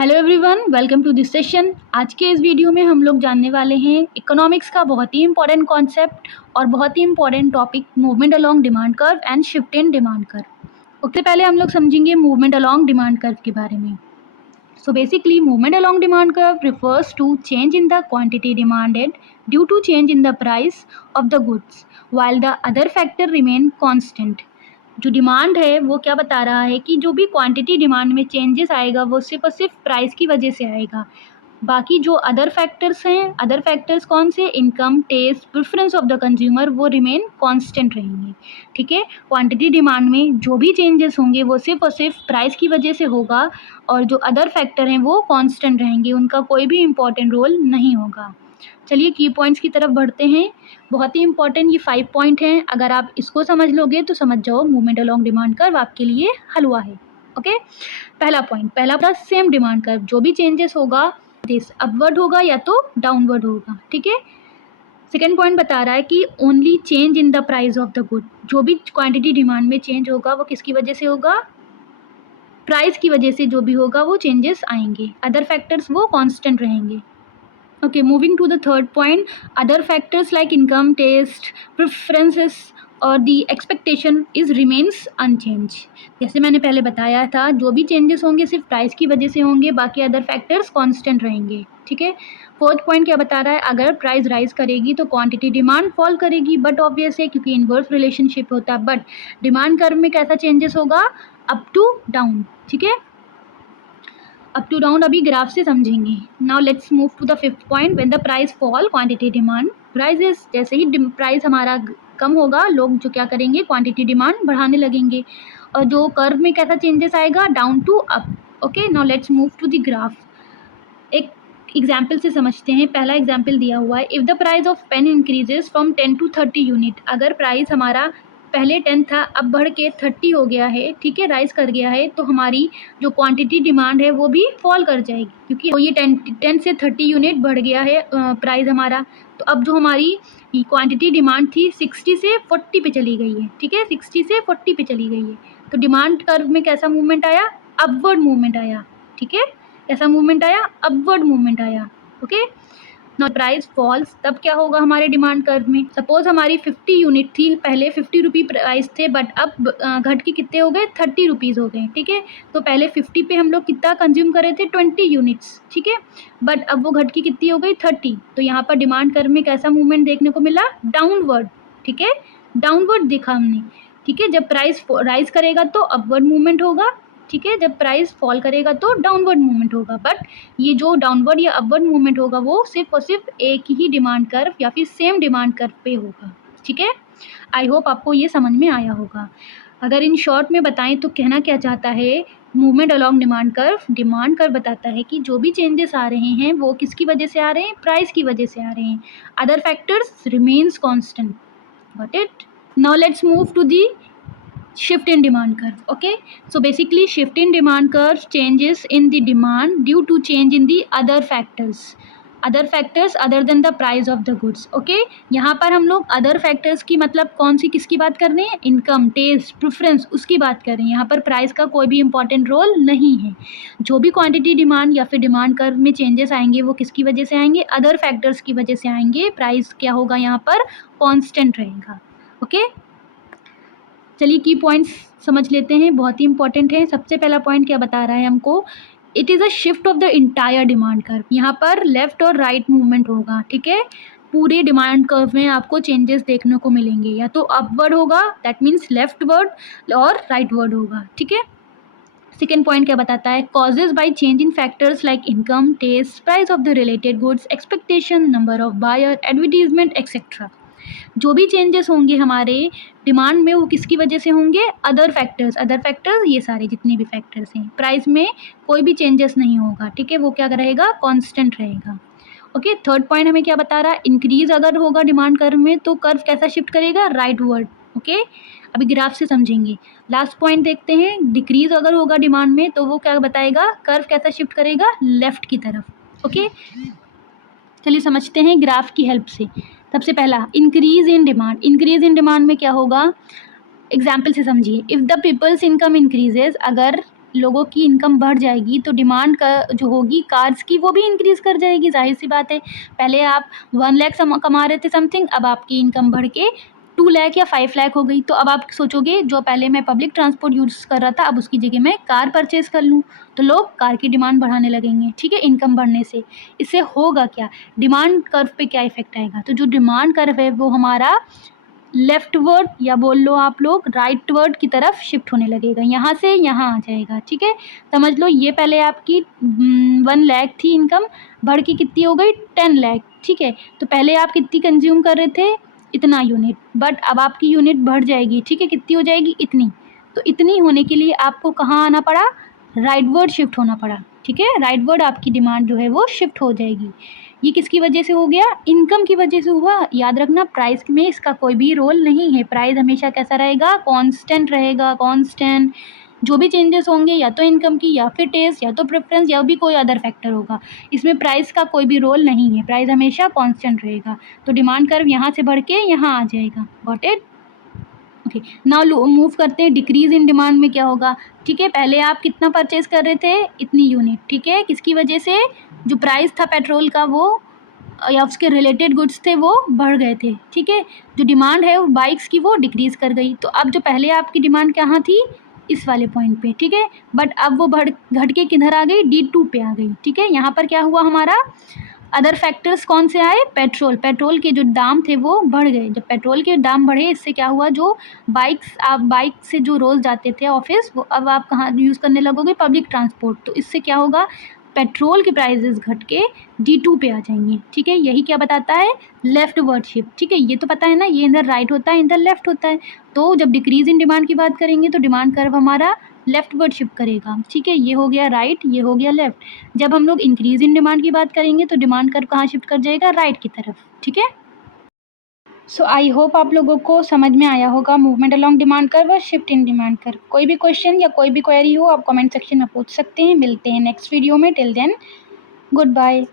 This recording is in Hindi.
Hello everyone, welcome to this session. आज के इस वीडियो में हम लोग जानने वाले हैं इकोनॉमिक्स का बहुत ही इंपॉर्टेंट कॉन्सेप्ट और बहुत ही important topic movement along demand curve and shift in demand curve. उससे पहले हम लोग समझेंगे मूवमेंट अलोंग डिमांड कर्व के बारे में। So basically, movement along demand curve refers to change in the quantity demanded due to change in the price of the goods, while the other factor remain constant. जो डिमांड है वो क्या बता रहा है कि जो भी क्वांटिटी डिमांड में चेंजेस आएगा वो सिर्फ और सिर्फ प्राइस की वजह से आएगा। बाकी जो अदर फैक्टर्स हैं, अदर फैक्टर्स कौन से, income, taste, preference of the consumer, वो रिमेन कांस्टेंट रहेंगे। ठीक है, क्वांटिटी डिमांड में जो भी चेंजेस होंगे वो सिर्फ और सिर्फ प्राइस की वजह से होगा और जो अदर फैक्टर हैं वो कांस्टेंट रहेंगे, उनका कोई भी इम्पॉर्टेंट रोल नहीं होगा। चलिए की पॉइंट्स की तरफ बढ़ते हैं। बहुत ही इंपॉर्टेंट ये 5 पॉइंट हैं, अगर आप इसको समझ लोगे तो समझ जाओ मूवमेंट अलोंग डिमांड कर्व आपके लिए हलवा है। ओके, पहला पॉइंट सेम डिमांड कर्व, जो भी चेंजेस होगा दिस अपवर्ड होगा या तो डाउनवर्ड होगा। ठीक है, सेकेंड पॉइंट बता रहा है कि only change in the price of the good, जो भी क्वांटिटी डिमांड में चेंज होगा वो किसकी वजह से होगा, प्राइस की वजह से जो भी होगा वो चेंजेस आएंगे, अदर फैक्टर्स वो कांस्टेंट रहेंगे। Okay, moving to the third point, other factors like income, taste, preferences और the expectation is remains unchanged। जैसे मैंने पहले बताया था, जो भी चेंजेस होंगे सिर्फ प्राइस की वजह से होंगे, बाकी अदर फैक्टर्स कांस्टेंट रहेंगे। ठीक है, फोर्थ पॉइंट क्या बता रहा है, अगर प्राइस राइज करेगी तो क्वांटिटी डिमांड फॉल करेगी, बट ऑब्वियस है क्योंकि इनवर्स रिलेशनशिप होता है। बट डिमांड कर्व में कैसा चेंजेस होगा, अप टू डाउन। ठीक है, अप टू डाउन अभी ग्राफ से समझेंगे। Now let's move to the fifth point, when the price fall quantity demand prices, जैसे ही प्राइस हमारा कम होगा लोग जो क्या करेंगे, क्वांटिटी डिमांड बढ़ाने लगेंगे और जो कर्व में कैसा चेंजेस आएगा, down to up. Okay, now let's move to the graph. एक एग्जाम्पल से समझते हैं। पहला एग्जाम्पल दिया हुआ है, if the price of pen increases from 10 to 30 unit, अगर प्राइस हमारा पहले 10 था अब बढ़ के 30 हो गया है, ठीक है, राइज कर गया है, तो हमारी जो क्वांटिटी डिमांड है वो भी फॉल कर जाएगी क्योंकि ये 10 से 30 यूनिट बढ़ गया है प्राइस हमारा। तो अब जो हमारी क्वांटिटी डिमांड थी 60 से 40 पे चली गई है। ठीक है, 60 से 40 पे चली गई है, तो डिमांड कर्व में कैसा मूवमेंट आया, अपवर्ड मूवमेंट आया। ठीक है, कैसा मूवमेंट आया, अपवर्ड मूवमेंट आया। ओके, ना प्राइस फॉल्स, तब क्या होगा हमारे डिमांड कर्व में, सपोज हमारी 50 यूनिट थी, पहले 50 रुपी प्राइस थे, बट अब घट के कितने हो गए, 30 रुपीज़ हो गए। ठीक है, तो पहले 50 पे हम लोग कितना कंज्यूम कर रहे थे, 20 यूनिट्स। ठीक है, बट अब वो घट के कितनी हो गई, 30। तो यहाँ पर डिमांड कर्व में कैसा मूवमेंट देखने को मिला, डाउनवर्ड। ठीक है, डाउनवर्ड देखा हमने। ठीक है, जब प्राइस राइज करेगा तो अपवर्ड मूवमेंट होगा, ठीक है, जब प्राइस फॉल करेगा तो डाउनवर्ड मूवमेंट होगा। बट ये जो डाउनवर्ड या अपवर्ड मूवमेंट होगा वो सिर्फ और सिर्फ एक ही डिमांड कर्व या फिर सेम डिमांड कर्व पे होगा। ठीक है, आई होप आपको ये समझ में आया होगा। अगर इन शॉर्ट में बताएं तो कहना क्या चाहता है, मूवमेंट अलॉन्ग डिमांड कर्व बताता है कि जो भी चेंजेस आ रहे हैं वो किसकी वजह से आ रहे हैं, प्राइस की वजह से आ रहे हैं, other factors remains constant. Got it? Now let's move to the shift in demand curve. Okay, so basically shift in demand curve changes in the demand due to change in the other factors other than the price of the goods. Okay, यहाँ पर हम लोग अदर फैक्टर्स की मतलब कौन सी, किसकी बात कर रहे हैं, इनकम, टेस्ट, प्रेफरेंस, उसकी बात कर रहे हैं। यहाँ पर प्राइस का कोई भी इंपॉर्टेंट रोल नहीं है। जो भी क्वांटिटी डिमांड या फिर डिमांड कर्व में चेंजेस आएंगे वो किसकी वजह से आएंगे, अदर फैक्टर्स की वजह से आएंगे। प्राइस क्या होगा यहाँ पर, कॉन्स्टेंट रहेगा। ओके, चलिए की पॉइंट्स समझ लेते हैं, बहुत ही इंपॉर्टेंट है। सबसे पहला पॉइंट क्या बता रहा है हमको, it is a shift of the entire demand curve. यहाँ पर लेफ्ट और राइट मूवमेंट होगा। ठीक है, पूरे डिमांड कर्व में आपको चेंजेस देखने को मिलेंगे, या तो अपवर्ड होगा दैट मीन्स लेफ्ट वर्ड और राइट वर्ड होगा। ठीक है, सेकेंड पॉइंट क्या बताता है, causes by change in factors like income, taste, price of the related goods, expectation, number of buyer, advertisement etcetera. जो भी चेंजेस होंगे हमारे डिमांड में वो किसकी वजह से होंगे, अदर फैक्टर्स, ये सारे जितने भी फैक्टर्स हैं। प्राइस में कोई भी चेंजेस नहीं होगा। ठीक है, वो क्या रहेगा, कांस्टेंट रहेगा। ओके, थर्ड पॉइंट हमें क्या बता रहा है, इंक्रीज अगर होगा डिमांड कर्व में तो कर्व कैसा शिफ्ट करेगा, राइट वर्ड। ओके, अभी ग्राफ से समझेंगे। लास्ट पॉइंट देखते हैं, डिक्रीज अगर होगा डिमांड में तो वो क्या बताएगा, कर्व कैसा शिफ्ट करेगा, लेफ्ट की तरफ। ओके, चलिए समझते हैं ग्राफ की हेल्प से। सबसे पहला इंक्रीज इन डिमांड में क्या होगा, एग्जाम्पल से समझिए। If the people's income increases, अगर लोगों की इनकम बढ़ जाएगी तो डिमांड का जो होगी कार्स की वो भी इंक्रीज़ कर जाएगी, ज़ाहिर सी बात है। पहले आप 1 लाख कमा रहे थे समथिंग, अब आपकी इनकम बढ़ के 2 लाख या 5 लाख हो गई, तो अब आप सोचोगे जो पहले मैं पब्लिक ट्रांसपोर्ट यूज़ कर रहा था अब उसकी जगह मैं कार परचेज़ कर लूँ, तो लोग कार की डिमांड बढ़ाने लगेंगे, ठीक है, इनकम बढ़ने से। इससे होगा क्या, डिमांड कर्व पे क्या इफ़ेक्ट आएगा, तो जो डिमांड कर्व है वो हमारा लेफ्टवर्ड या बोल लो आप लोग राइटवर्ड की तरफ शिफ्ट होने लगेगा, यहाँ से यहाँ आ जाएगा, ठीक है। समझ लो ये पहले आपकी 1 लाख थी इनकम, बढ़ के कितनी हो गई 10 लाख, ठीक है। तो पहले आप कितनी कंज्यूम कर रहे थे, इतना यूनिट, बट अब आपकी यूनिट बढ़ जाएगी, ठीक है, कितनी हो जाएगी, इतनी। तो इतनी होने के लिए आपको कहाँ आना पड़ा, राइटवर्ड शिफ्ट होना पड़ा, ठीक है। राइटवर्ड आपकी डिमांड जो है वो शिफ्ट हो जाएगी। ये किसकी वजह से हो गया, इनकम की वजह से हुआ। याद रखना प्राइस में इसका कोई भी रोल नहीं है, प्राइस हमेशा कैसा रहेगा, कांस्टेंट रहेगा, कांस्टेंट। जो भी चेंजेस होंगे या तो इनकम की या फिर टेस्ट या तो प्रेफरेंस या भी कोई अदर फैक्टर होगा, इसमें प्राइस का कोई भी रोल नहीं है, प्राइस हमेशा कांस्टेंट रहेगा। तो डिमांड कर्व यहाँ से बढ़ के यहाँ आ जाएगा, got it. Okay, now move करते हैं डिक्रीज इन डिमांड में क्या होगा, ठीक है। पहले आप कितना परचेज कर रहे थे, इतनी यूनिट, ठीक है, किसकी वजह से, जो प्राइस था पेट्रोल का वो या उसके रिलेटेड गुड्स थे वो बढ़ गए थे, ठीक है। जो डिमांड है वो बाइक्स की वो डिक्रीज़ कर गई, तो अब जो पहले आपकी डिमांड कहाँ थी, इस वाले पॉइंट पे, ठीक है, बट अब वो घट के किधर आ गई, D2 पे आ गई, ठीक है। यहाँ पर क्या हुआ हमारा, अदर फैक्टर्स कौन से आए, पेट्रोल के जो दाम थे वो बढ़ गए। जब पेट्रोल के दाम बढ़े इससे क्या हुआ, जो आप बाइक से जो रोज़ जाते थे ऑफिस, वो अब आप कहाँ यूज़ करने लगोगे, पब्लिक ट्रांसपोर्ट, तो इससे क्या होगा, पेट्रोल के प्राइजेस घट के D2 पे आ जाएंगे, ठीक है। यही क्या बताता है, लेफ्टवर्ड शिफ्ट, ठीक है। ये तो पता है ना, ये इधर राइट होता है इधर लेफ्ट होता है, तो जब डिक्रीज इन डिमांड की बात करेंगे तो डिमांड कर्व हमारा लेफ्टवर्ड शिफ्ट करेगा, ठीक है। ये हो गया राइट, ये हो गया लेफ्ट। जब हम लोग इंक्रीज इन डिमांड की बात करेंगे तो डिमांड कर्व कहाँ शिफ्ट कर जाएगा, राइट की तरफ, ठीक है। सो आई होप आप लोगों को समझ में आया होगा मूवमेंट अलोंग डिमांड कर्व और शिफ्ट इन डिमांड कर्व। कोई भी क्वेश्चन या कोई भी क्वेरी हो आप कमेंट सेक्शन में पूछ सकते हैं। मिलते हैं नेक्स्ट वीडियो में, टिल देन गुड बाय।